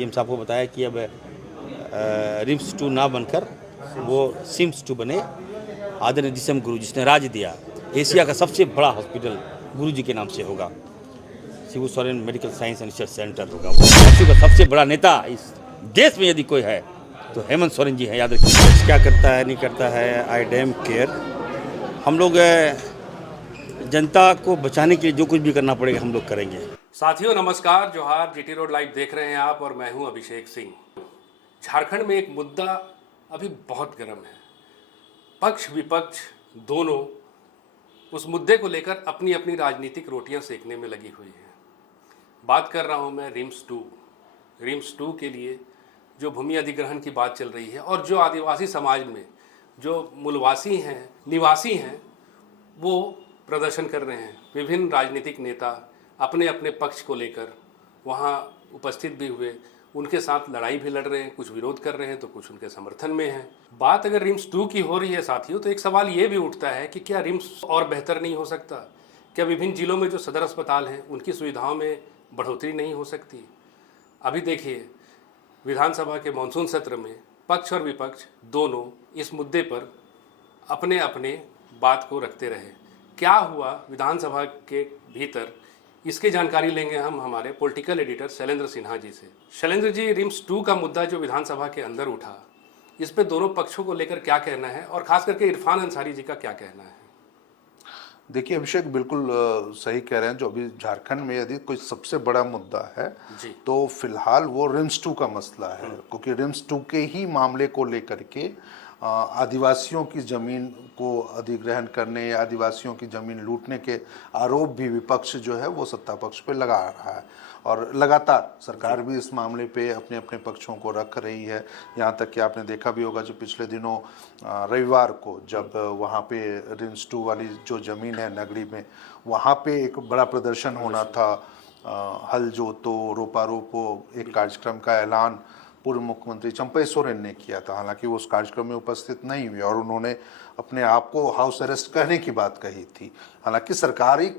CM साहब को बताया कि अब रिम्स 2 ना बनकर वो सिम्स 2 बने। आदरणीय DCM गुरु जिसने राज दिया, एशिया का सबसे बड़ा हॉस्पिटल गुरु जी के नाम से होगा। Shibu Soren medical science and research centre होगा। वो का सबसे बड़ा नेता इस देश में यदि कोई है तो हेमंत सोरेन जी हैं, याद रखिए। क्या करता है नहीं करता है, आई डैम केयर। हम लोग जनता को बचाने के लिए जो कुछ भी करना पड़ेगा हम लोग करेंगे। साथियों नमस्कार, जोहार। GT रोड लाइव देख रहे हैं आप और मैं हूं अभिषेक सिंह। झारखंड में एक मुद्दा अभी बहुत गर्म है। पक्ष विपक्ष दोनों उस मुद्दे को लेकर अपनी अपनी राजनीतिक रोटियां सेकने में लगी हुई हैं। बात कर रहा हूं मैं रिम्स 2 के लिए जो भूमि अधिग्रहण की बात चल रही है और जो आदिवासी समाज में जो मूलवासी हैं, निवासी हैं, वो प्रदर्शन कर रहे हैं। विभिन्न राजनीतिक नेता अपने अपने पक्ष को लेकर वहाँ उपस्थित भी हुए, उनके साथ लड़ाई भी लड़ रहे हैं, कुछ विरोध कर रहे हैं तो कुछ उनके समर्थन में हैं। बात अगर रिम्स 2 की हो रही है साथियों, तो एक सवाल ये भी उठता है कि क्या रिम्स और बेहतर नहीं हो सकता? क्या विभिन्न जिलों में जो सदर अस्पताल हैं उनकी सुविधाओं में बढ़ोतरी नहीं हो सकती? अभी देखिए, विधानसभा के मानसून सत्र में पक्ष और विपक्ष दोनों इस मुद्दे पर अपने अपने बात को रखते रहे। क्या हुआ विधानसभा के भीतर, इसकी जानकारी लेंगे हम हमारे पॉलिटिकल एडिटर शैलेंद्र सिन्हा जी से। शैलेंद्र जी, रिम्स 2 का मुद्दा जो विधानसभा के अंदर उठा, इस पे दोनों पक्षों को लेकर क्या कहना है और खास करके इरफान अंसारी जी का क्या कहना है? देखिए अभिषेक, बिल्कुल सही कह रहे हैं। जो अभी झारखंड में यदि कोई सबसे बड़ा मुद्दा है तो फिलहाल वो रिम्स 2 का मसला है, क्योंकि रिम्स 2 के ही मामले को लेकर के आदिवासियों की ज़मीन को अधिग्रहण करने या आदिवासियों की ज़मीन लूटने के आरोप भी विपक्ष जो है वो सत्ता पक्ष पे लगा रहा है और लगातार सरकार भी इस मामले पे अपने अपने पक्षों को रख रही है। यहाँ तक कि आपने देखा भी होगा जो पिछले दिनों रविवार को जब वहाँ पे रिम्स 2 वाली जो ज़मीन है नगरी में, वहाँ पे एक बड़ा प्रदर्शन होना था। हल जोतो रोपा रोपो एक कार्यक्रम का ऐलान पूर्व मुख्यमंत्री चंपई सोरेन ने किया था। हालांकि वो उस कार्यक्रम में उपस्थित नहीं हुए और उन्होंने अपने आप को हाउस अरेस्ट करने की बात कही थी। हालांकि सरकारी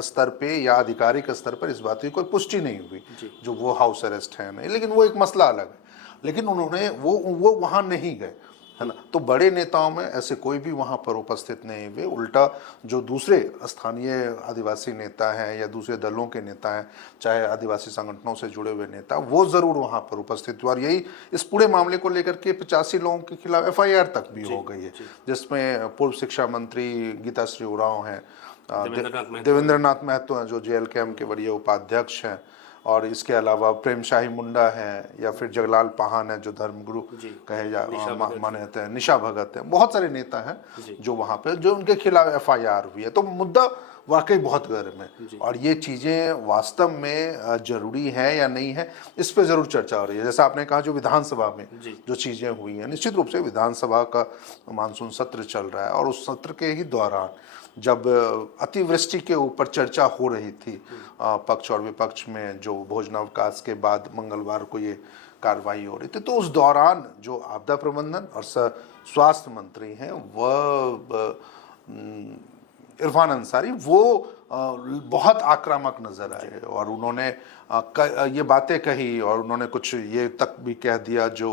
स्तर पे या आधिकारिक स्तर पर इस बात की कोई पुष्टि नहीं हुई जो वो हाउस अरेस्ट है नहीं, लेकिन वो एक मसला अलग है। लेकिन उन्होंने वो वहाँ नहीं गए, है ना। तो बड़े नेताओं में ऐसे कोई भी वहाँ पर उपस्थित नहीं हुए। उल्टा जो दूसरे स्थानीय आदिवासी नेता हैं या दूसरे दलों के नेता हैं, चाहे आदिवासी संगठनों से जुड़े हुए नेता, वो ज़रूर वहाँ पर उपस्थित हुए। और यही इस पूरे मामले को लेकर के 85 लोगों के खिलाफ FIR तक भी हो गई है, जिसमें पूर्व शिक्षा मंत्री गीताश्री उरांव हैं, देवेंद्र नाथ महतो हैं जो JLKM के वरीय उपाध्यक्ष हैं, और इसके अलावा प्रेम शाही मुंडा हैं, या फिर जगलाल पाहन है जो धर्मगुरु कहे माने जाते हैं, निशा भगत है। बहुत सारे नेता हैं जो वहाँ पे जो उनके खिलाफ FIR हुई है। तो मुद्दा वाकई बहुत गर्म है और ये चीज़ें वास्तव में जरूरी है या नहीं है, इस पे ज़रूर चर्चा हो रही है। जैसा आपने कहा जो विधानसभा में जो चीज़ें हुई हैं, निश्चित रूप से विधानसभा का मानसून सत्र चल रहा है और उस सत्र के ही दौरान जब अतिवृष्टि के ऊपर चर्चा हो रही थी पक्ष और विपक्ष में, जो भोजनावकाश के बाद मंगलवार को ये कार्रवाई हो रही थी, तो उस दौरान जो आपदा प्रबंधन और स्वास्थ्य मंत्री हैं वह इरफान अंसारी, वो बहुत आक्रामक नजर आए और उन्होंने ये बातें कही और उन्होंने कुछ ये तक भी कह दिया जो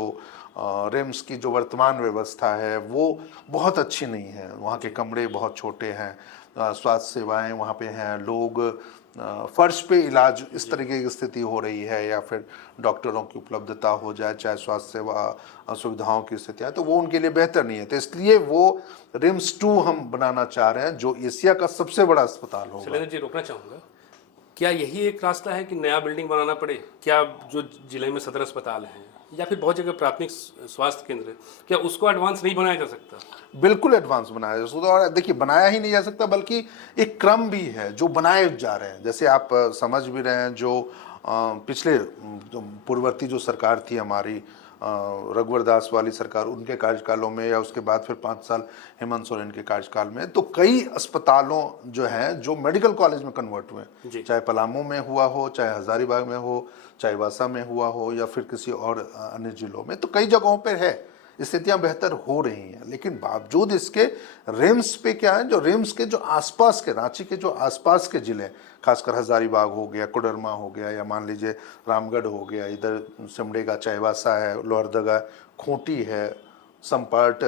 रिम्स की जो वर्तमान व्यवस्था है वो बहुत अच्छी नहीं है। वहाँ के कमरे बहुत छोटे हैं, स्वास्थ्य सेवाएं वहाँ पे हैं, लोग फर्श पे इलाज इस तरीके की स्थिति हो रही है, या फिर डॉक्टरों की उपलब्धता हो जाए, चाहे स्वास्थ्य सेवा सुविधाओं की स्थिति है, तो वो उनके लिए बेहतर नहीं है। तो इसलिए वो रिम्स 2 हम बनाना चाह रहे हैं जो एशिया का सबसे बड़ा अस्पताल होगा। शैलेंद्र जी, रोकना चाहूँगा, क्या यही एक रास्ता है कि नया बिल्डिंग बनाना पड़े? क्या जो जिले में सदर अस्पताल हैं या फिर बहुत जगह प्राथमिक स्वास्थ्य केंद्र, क्या उसको एडवांस नहीं बनाया जा सकता? बिल्कुल एडवांस बनाया जा सकता। और देखिए, बनाया ही नहीं जा सकता बल्कि एक क्रम भी है जो बनाए जा रहे हैं। जैसे आप समझ भी रहे हैं, जो पिछले पूर्ववर्ती जो सरकार थी हमारी, रघुवर दास वाली सरकार, उनके कार्यकालों में या उसके बाद फिर 5 साल हेमंत सोरेन के कार्यकाल में, तो कई अस्पतालों जो हैं जो मेडिकल कॉलेज में कन्वर्ट हुए, चाहे पलामू में हुआ हो, चाहे हजारीबाग में हो, चाहे वासा में हुआ हो, या फिर किसी और अन्य जिलों में, तो कई जगहों पर है स्थितियां बेहतर हो रही हैं, लेकिन बावजूद इसके रिम्स पे क्या है, जो रिम्स के जो आसपास के, रांची के जो आसपास के जिले, खासकर हजारीबाग हो गया, कोडरमा हो गया, या मान लीजिए रामगढ़ हो गया, इधर सिमडेगा चाईबासा है, लोहरदगा, खूंटी है, संपाट,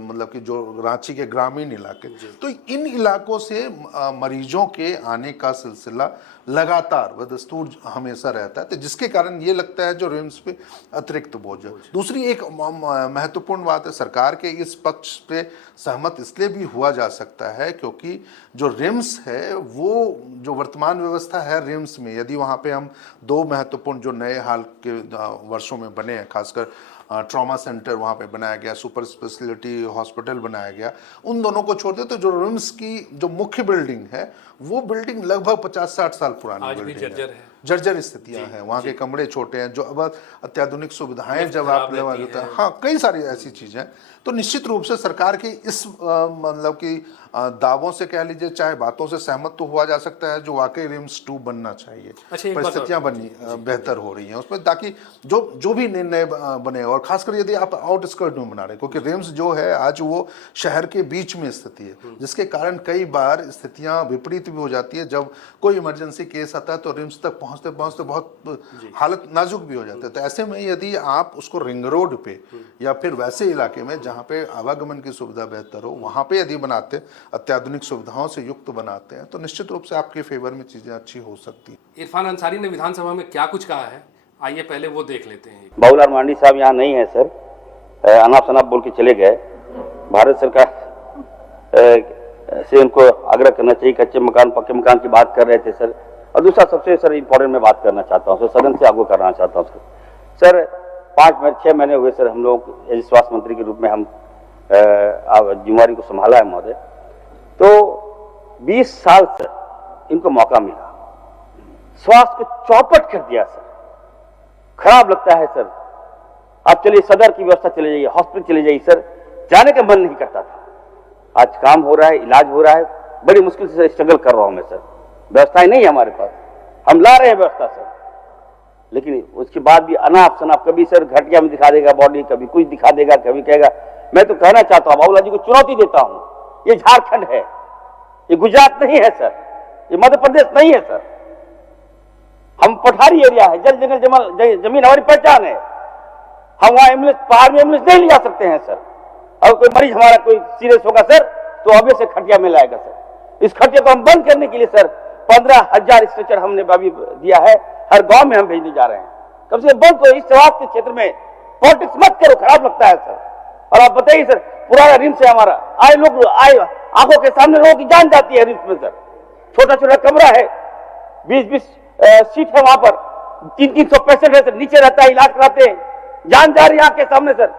मतलब कि जो रांची के ग्रामीण इलाके, तो इन इलाकों से मरीजों के आने का सिलसिला लगातार बदस्तूर हमेशा रहता है, तो जिसके कारण ये लगता है जो रिम्स पे अतिरिक्त बोझ है। दूसरी एक महत्वपूर्ण बात है, सरकार के इस पक्ष पे सहमत इसलिए भी हुआ जा सकता है क्योंकि जो रिम्स है, वो जो वर्तमान व्यवस्था है रिम्स में, यदि वहाँ पे हम दो महत्वपूर्ण जो नए हाल के वर्षों में बने हैं, खासकर ट्रॉमा सेंटर वहाँ पे बनाया गया, सुपर स्पेशलिटी हॉस्पिटल बनाया गया, उन दोनों को छोड़ दे तो जो रिम्स की जो मुख्य बिल्डिंग है, वो बिल्डिंग लगभग 50-60 साल पुरानी आज भी बिल्डिंग जर्जर है, जर्जर स्थितियां हैं, वहाँ के कमरे छोटे हैं, जो अब अत्याधुनिक सुविधाएं जब आप लेवा होता है, हाँ कई सारी ऐसी चीजें, तो निश्चित रूप से सरकार की इस मतलब कि दावों से कह लीजिए चाहे बातों से सहमत तो हुआ जा सकता है, जो वाकई रिम्स 2 बनना चाहिए, परिस्थितियां बनी बेहतर हो रही हैं उसमें, ताकि जो भी निर्णय बने, और खासकर यदि आप आउटस्कर्ट में बना रहे हैं, क्योंकि रिम्स जो है आज वो शहर के बीच में स्थिति है, जिसके कारण कई बार स्थितियां विपरीत भी हो जाती है। जब कोई इमरजेंसी केस आता है तो रिम्स तक पहुंचते पहुंचते बहुत हालत नाजुक भी हो जाती है, तो ऐसे में यदि आप उसको रिंग रोड पे या फिर वैसे इलाके में जहाँ पे आवागमन की सुविधा बेहतर हो, वहाँ पे यदि बनाते, अत्याधुनिक सुविधाओं से युक्त बनाते हैं, तो निश्चित रूप से आपके फेवर में चीजें अच्छी हो सकती है। इरफान अंसारी ने विधानसभा में क्या कुछ कहा है, आइए पहले वो देख लेते हैं। बाबूलाल मांडी साहब यहाँ नहीं है सर, अनाप शनाप बोल के चले गए। भारत सरकार से उनको आग्रह करना चाहिए, कच्चे मकान पक्के मकान की बात कर रहे थे सर। और दूसरा सबसे सर इम्पोर्टेंट मैं बात करना चाहता हूँ सर, सदन से आगे करना चाहता हूँ सर। 6 महीने हुए सर हम लोग स्वास्थ्य मंत्री के रूप में हम जिम्मेवारी को संभाला है महोदय, तो 20 साल सर इनको मौका मिला, स्वास्थ्य को चौपट कर दिया सर, खराब लगता है सर। आप चलिए सदर की व्यवस्था चले जाइए, हॉस्पिटल चले जाइए सर, जाने का मन नहीं करता था। आज काम हो रहा है, इलाज हो रहा है, बड़ी मुश्किल से स्ट्रगल कर रहा हूं मैं सर, व्यवस्थाएं नहीं है हमारे पास, हम ला रहे हैं व्यवस्था सर, लेकिन उसके बाद भी अनाप शनाप, कभी सर घटिया में दिखा देगा बॉडी, कभी कुछ दिखा देगा, कभी कहेगा। मैं तो कहना चाहता हूं, बाबूलाल जी को चुनौती देता हूं, ये झारखंड है, ये गुजरात नहीं है सर, ये मध्य प्रदेश नहीं है सर, हम पठारी एरिया है, जल जंगल जमीन हमारी पहचान है, हम वहां एम्बुलेंस, पहाड़ में एम्बुलेंस नहीं ले जा सकते हैं सर। और कोई मरीज हमारा कोई सीरियस होगा सर तो अभी से खटिया में लाएगा सर। इस खटिया को हम बंद करने के लिए सर 15,000 स्ट्रेचर हमने अभी दिया है, हर गांव में हम भेजने जा रहे हैं। कम से कम बंद करो, इस स्वास्थ्य के क्षेत्र में पॉलिटिक्स मत करो, खराब लगता है सर। और आप बताइए सर, पुराना रिम्स है हमारा, आए लोग आए आंखों के सामने लोगों की जान जाती है रिम्स में सर, छोटा छोटा कमरा है, 20-20 सीट है वहां पर, 300-300 पेशेंट है सर, नीचे रहता है, इलाज कराते हैं, जान जा रही है आंख के सामने सर।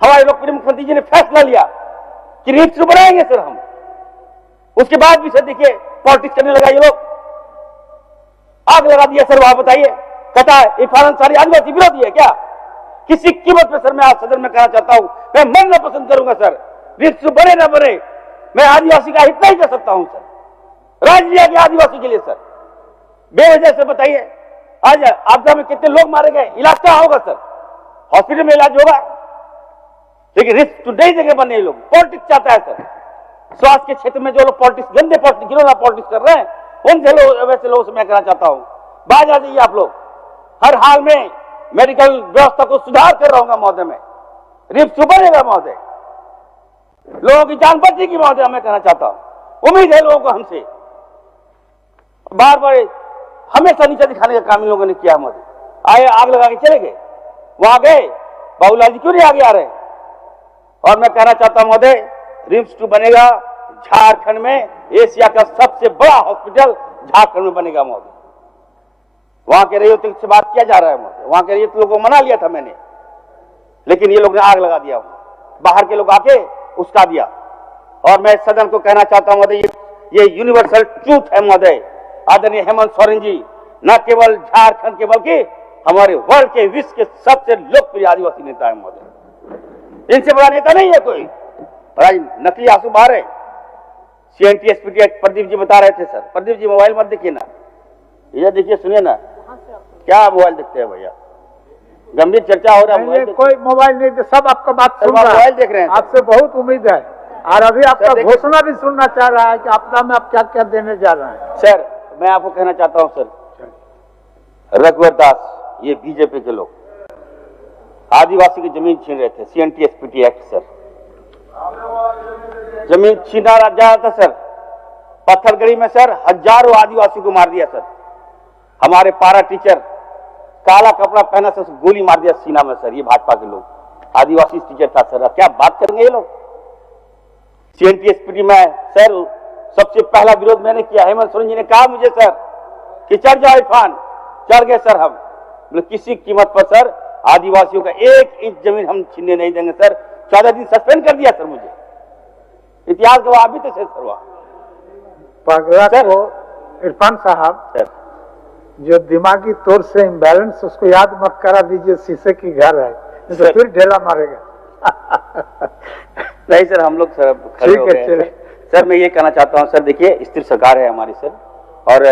हमारे लोग मुख्यमंत्री जी ने फैसला लिया कि रिम्स बनाएंगे सर हम, उसके बाद भी सर देखिए पॉलिटिक्स करने लगा ये लोग, आग लगा दिया सर। वहां बताइए, कहता है इरफान अंसारी आदिवासी विरोधी है क्या? किसी कीमत पे सर मैं आज सदन में कहना चाहता हूं, मैं मरना पसंद करूंगा सर, रिम्स बने ना बने, मैं आदिवासी का हित नहीं कर सकता हूं सर, राज लिया गया आदिवासी के लिए सर, बेवजह से। बताइए आज आपदा में कितने लोग मारे गए, इलाज क्या होगा सर? हॉस्पिटल में इलाज होगा, लेकिन रिस्क तो नई जगह बने लोग, पॉलिटिक्स चाहता है सर। स्वास्थ्य के क्षेत्र में जो लोग पॉलिटिक्स, गंदे पॉलिटिक्स, घिनौना पॉलिटिक्स कर रहे हैं, उन वैसे लोगों से मैं कहना चाहता हूं, बाज आ जाइए आप लोग। हर हाल में मेडिकल व्यवस्था को सुधार कर रहा हूं महोदय, मैं रिम्स बनेगा महोदय, लोगों की जान बचेगी महोदय, मैं कहना चाहता हूं। उम्मीद है लोगों को हमसे, बार बार हमेशा नीचे दिखाने का काम इन लोगों ने किया महोदय। आए आग लगा के चले गए, वहां गए, बाबूलाल जी क्यों नहीं आगे आ रहे? और मैं कहना चाहता हूं महोदय, रिम्स 2 बनेगा झारखंड में, एशिया का सबसे बड़ा हॉस्पिटल झारखंड में बनेगा महोदय। वहां के रैयत से बात किया जा रहा है महोदय, वहां के रैयत लोगों को मना लिया था मैंने, लेकिन ये लोग ने आग लगा दिया, बाहर के लोग आके उसका दिया। और मैं सदन को कहना चाहता हूं महोदय, ये यूनिवर्सल ट्रूथ है महोदय। आदरणीय हेमंत सोरेन जी न केवल झारखंड के बल्कि हमारे वर्ल्ड के, विश्व के सबसे लोकप्रिय आदिवासी नेता है महोदय, इनसे बड़ा नेता नहीं है कोई। नकली आंसू बहा रहे, CNT SPT प्रदीप जी बता रहे थे सर। प्रदीप जी मोबाइल मत देखिए ना, ये देखिए, सुनिए ना, क्या मोबाइल देखते हैं भैया, गंभीर चर्चा हो रहा है। नहीं, कोई मोबाइल नहीं, तो सब आपका बात सुन रहा मोबाइल देख रहे हैं। आपसे बहुत उम्मीद है, और अभी आपका घोषणा भी सुनना चाह रहा है कि आपदा में आप क्या क्या देने जा रहे हैं। सर मैं आपको कहना चाहता हूं सर, रघुवर दास ये बीजेपी के लोग आदिवासी की जमीन छीन रहे थे, CNTSPT एक्ट सर, जमीन छीना जा रहा था सर। पत्थरगढ़ी में सर हजारों आदिवासी को मार दिया सर। हमारे पारा टीचर काला कपड़ा पहना सर, गोली मार दिया सीना में सर। ये भाजपा के लोग, आदिवासी टीचर था सर। क्या बात करेंगे ये लोग। CNTSPT में सर सबसे पहला विरोध मैंने किया। हेमंत सोरेन जी ने कहा मुझे सर कि चढ़ जाओ इरफान, चढ़ गए सर हम। मतलब किसी कीमत पर सर आदिवासियों का 1 इंच जमीन हम छीनने नहीं देंगे सर। 14 दिन सस्पेंड कर दिया सर मुझे। इतिहास गवाह अभी तो सर वहां इरफान साहब सर, जो दिमागी तौर से इम्बैलेंस, उसको याद मत करा दीजिए शीशे की घर है, तो फिर ढेला मारेगा। नहीं सर, हम लोग सर खड़े हो गए हैं। सर मैं ये कहना चाहता हूं सर, देखिए स्थिर सरकार है हमारी सर, और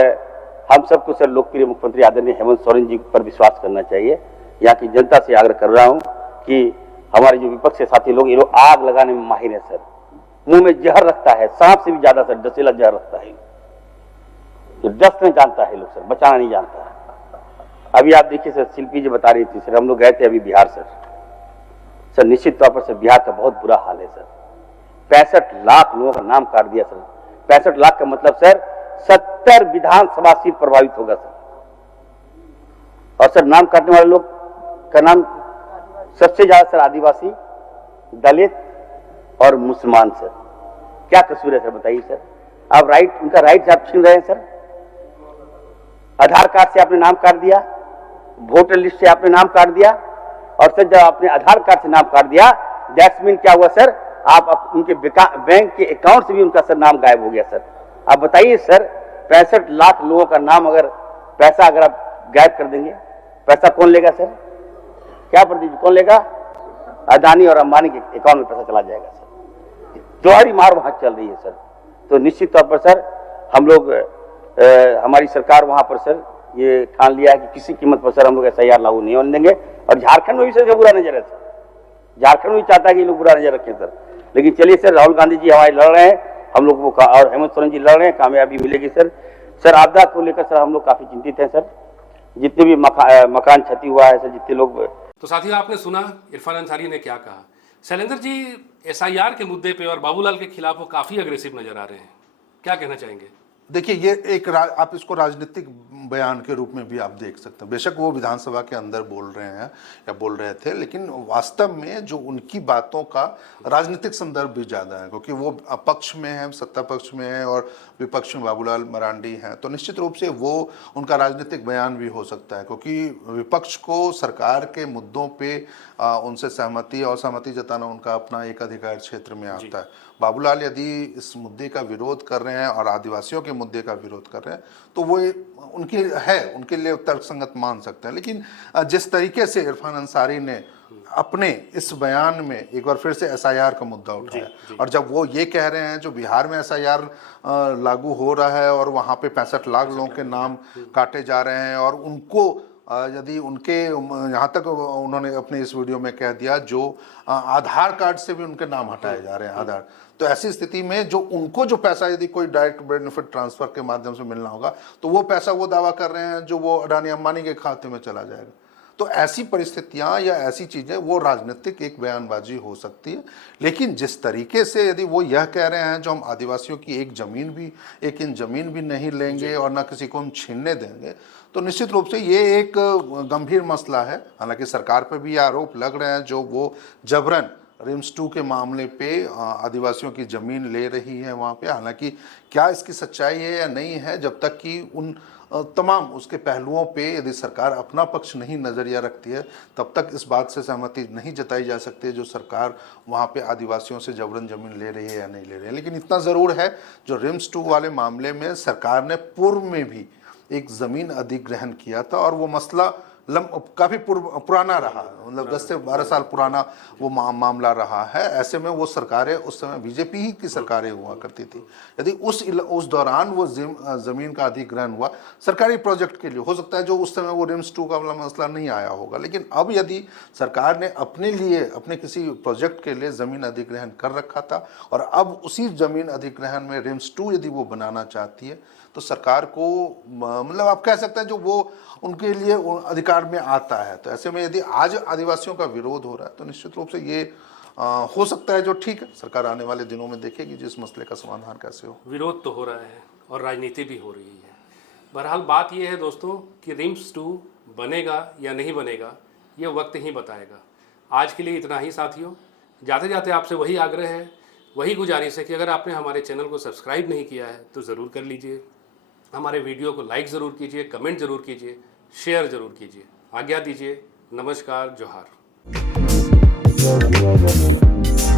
हम सबको सर लोकप्रिय मुख्यमंत्री आदरणीय हेमंत सोरेन जी पर विश्वास करना चाहिए। यहाँ की जनता से आग्रह कर रहा हूं कि हमारे जो विपक्ष के साथी लोग, ये लोग आग लगाने में माहिर है सर। मुंह में जहर रखता है, सांप से भी ज्यादा सर डसेला जहर रखता है। जो डस नहीं जानता है लोग सर, बचाना नहीं जानता है। अभी आप देखिए सर, शिल्पी जी बता रही थी सर, हम लोग गए थे अभी बिहार सर। निश्चित तौर पर सर बिहार का बहुत बुरा हाल है सर। 65 लाख लोगों का नाम काट दिया सर। 65 लाख का मतलब सर 70 विधानसभा सीट प्रभावित होगा सर। और सर नाम काटने वाले लोग का नाम सबसे ज्यादा सर आदिवासी, दलित और मुसलमान सर। क्या कसूर है सर बताइए सर। आप राइट, उनका राइट आप छीन रहे हैं सर। आधार कार्ड से आपने नाम काट दिया, वोटर लिस्ट से आपने नाम काट दिया, और सर जब आपने आधार कार्ड से नाम काट दिया, दैट्स मीन क्या हुआ सर, आप उनके बैंक के अकाउंट से भी उनका सर नाम गायब हो गया सर। आप बताइए सर, 65 लाख लोगों का नाम अगर पैसा अगर आप गायब कर देंगे, पैसा कौन लेगा सर? क्या प्रदीप, कौन लेगा? अदानी और अंबानी के अकाउंट में पैसा चला जाएगा सर। दोहरी मार वहां चल रही है सर। तो निश्चित तौर पर सर हम लोग हमारी सरकार वहां पर सर ये ठान लिया है कि किसी कीमत पर सर हम लोग SIR लागू नहीं होने देंगे। और झारखंड में भी सर बुरा नजर है सर। झारखंड में भी चाहता है कि लोग बुरा नजर रखें सर। लेकिन चलिए सर, राहुल गांधी जी हमारे लड़ रहे हैं, हम लोग वो और हेमंत सोरेन जी लड़ रहे हैं, कामयाबी मिलेगी सर। सर आपदा को लेकर सर हम लोग काफी चिंतित हैं सर। जितने भी मकान क्षति हुआ है सर, जितने लोग। तो साथियों आपने सुना इरफान अंसारी ने क्या कहा। शैलेंद्र जी SIR के मुद्दे पे और बाबूलाल के खिलाफ वो काफी अग्रेसिव नजर आ रहे हैं, क्या कहना चाहेंगे? देखिए ये एक आप इसको राजनीतिक बयान के रूप में भी आप देख सकते हैं। बेशक वो विधानसभा के अंदर बोल रहे हैं या बोल रहे थे, लेकिन वास्तव में जो उनकी बातों का राजनीतिक संदर्भ भी ज़्यादा है, क्योंकि वो पक्ष में है, सत्ता पक्ष में है, और विपक्ष में बाबूलाल मरांडी हैं। तो निश्चित रूप से वो उनका राजनीतिक बयान भी हो सकता है, क्योंकि विपक्ष को सरकार के मुद्दों पे उनसे सहमति और सहमति जताना उनका अपना एक अधिकार क्षेत्र में आता है। बाबूलाल यदि इस मुद्दे का विरोध कर रहे हैं और आदिवासियों के मुद्दे का विरोध कर रहे हैं, तो वो उनके लिए तर्कसंगत मान सकते हैं। लेकिन जिस तरीके से इरफान अंसारी ने अपने इस बयान में एक बार फिर से SIR का मुद्दा उठाया, और जब वो ये कह रहे हैं जो बिहार में SIR लागू हो रहा है और वहाँ पे 65 लाख लोगों के नाम काटे जा रहे हैं, और उनको यदि उनके यहाँ तक उन्होंने अपने इस वीडियो में कह दिया जो आधार कार्ड से भी उनके नाम हटाए जा रहे हैं आधार। तो ऐसी स्थिति में जो उनको जो पैसा यदि कोई डायरेक्ट बेनिफिट ट्रांसफर के माध्यम से मिलना होगा, तो वो पैसा वो दावा कर रहे हैं जो वो अडानी अंबानी के खाते में चला जाएगा। तो ऐसी परिस्थितियां या ऐसी चीजें वो राजनीतिक एक बयानबाजी हो सकती है। लेकिन जिस तरीके से यदि वो यह कह रहे हैं जो हम आदिवासियों की एक इंच जमीन भी नहीं लेंगे और ना किसी को हम छीनने देंगे, तो निश्चित रूप से ये एक गंभीर मसला है। हालांकि सरकार पर भी आरोप लग रहे हैं जो वो जबरन रिम्स 2 के मामले पे आदिवासियों की ज़मीन ले रही है वहाँ पे। हालांकि क्या इसकी सच्चाई है या नहीं है, जब तक कि उन तमाम उसके पहलुओं पे यदि सरकार अपना पक्ष नहीं नज़रिया रखती है, तब तक इस बात से सहमति नहीं जताई जा सकती जो सरकार वहाँ पे आदिवासियों से जबरन ज़मीन ले रही है या नहीं ले रही है। लेकिन इतना ज़रूर है, जो रिम्स 2 वाले मामले में सरकार ने पूर्व में भी एक ज़मीन अधिग्रहण किया था, और वो मसला काफी पुराना रहा, मतलब 10 से 12 साल पुराना वो मामला रहा है। ऐसे में वो सरकारें उस समय बीजेपी ही की सरकारें हुआ करती थी। यदि उस दौरान वो जमीन का अधिग्रहण हुआ सरकारी प्रोजेक्ट के लिए, हो सकता है जो उस समय वो रिम्स 2 का वाला मसला नहीं आया होगा, लेकिन अब यदि सरकार ने अपने लिए अपने किसी प्रोजेक्ट के लिए जमीन अधिग्रहण कर रखा था और अब उसी जमीन अधिग्रहण में रिम्स 2 यदि वो बनाना चाहती है तो सरकार को मतलब आप कह सकते हैं जो वो उनके लिए अधिकार में आता है। तो ऐसे में यदि आज आदिवासियों का विरोध हो रहा है तो निश्चित रूप से ये हो सकता है जो ठीक है, सरकार आने वाले दिनों में देखेगी जिस मसले का समाधान कैसे हो। विरोध तो हो रहा है और राजनीति भी हो रही है। बहरहाल बात यह है दोस्तों कि रिम्स 2 बनेगा या नहीं बनेगा ये वक्त ही बताएगा। आज के लिए इतना ही साथियों। जाते जाते आपसे वही आग्रह है, वही गुजारिश है कि अगर आपने हमारे चैनल को सब्सक्राइब नहीं किया है तो ज़रूर कर लीजिए। हमारे वीडियो को लाइक ज़रूर कीजिए, कमेंट ज़रूर कीजिए, शेयर ज़रूर कीजिए। आज्ञा दीजिए। नमस्कार, जोहार।